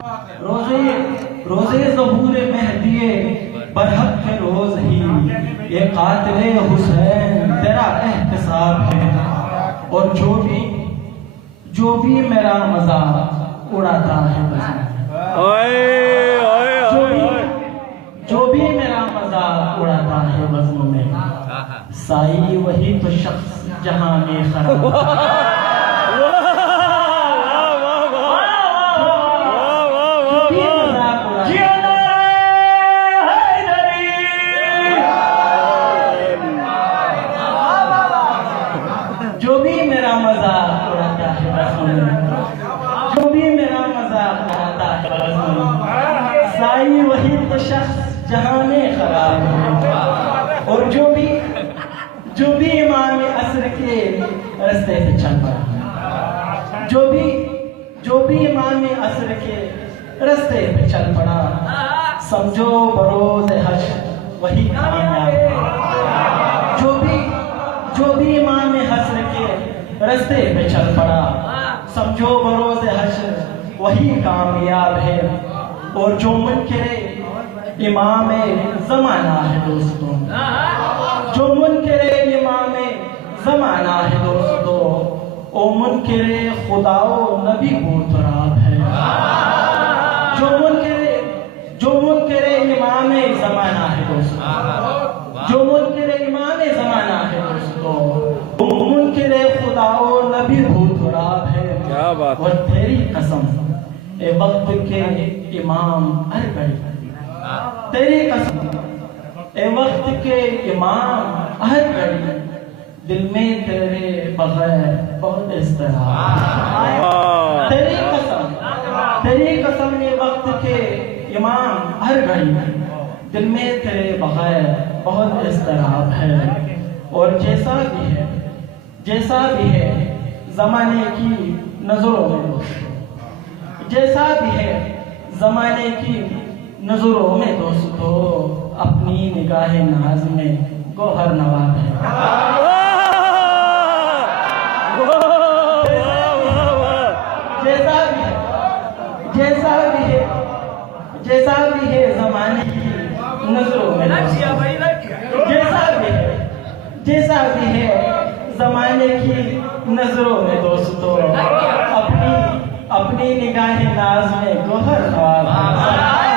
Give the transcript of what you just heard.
रोजे रोजे ज़हूर मेहदी बरहक के रोज ही ये कातिले हुसैन तेरा एहतिसाब है। और जो भी मेरा मजाक उड़ाता है जो भी मेरा मजाक उड़ाता है वज़्न में, साई वही तो शख्स जहां में खरा। जो भी मेरा मजाक उड़ाता है जो भी मेरा मजाक उड़ाता है, साई वही तो शख्स जहां में खराब है। और जो भी इमाम असर के रास्ते पे चल पड़ा, जो भी इमाम असर के रास्ते पे चल पड़ा, समझो बरोज हश्र वही कामयाब है। जो भी इमाम हश्र के रास्ते पे चल पड़ा, समझो बरोज हश्र वही कामयाब है। और जो मुनकिरे इमाम ज़माना है दोस्तों, जो मुनकिरे इमाम ज़माना है दोस्तों, ओ मुनकिरे खुदाओ नबी मोहतराम है। जो मुनकिरे इमाम ज़माना है दोस्तों, जो मुनकिरे इमाम ज़माना है दोस्तों, मुनकिरे खुदाओ नबी मोहतराम है। क्या बात। और तेरी कसम ए वक्त के इमाम अरबड़ी, तेरी कसम ए वक्त के इमाम अरबड़ी, दिल में तेरे बगैर बहुत इज़्तिराब। तेरी कसम ए वक्त के इमाम अरबड़ी, दिल में तेरे बगैर बहुत इज़्तिराब है। और जैसा भी है ज़माने की नज़रों में, जैसा भी है ज़माने की नज़रों में दोस्तों, अपनी निगाह नाज में गौहर नवाब है। जैसा भी है ज़माने की नज़रों में, जैसा भी है ज़माने की नज़रों में दोस्तों, अपनी निगाह नाज में गौहर नवाब है।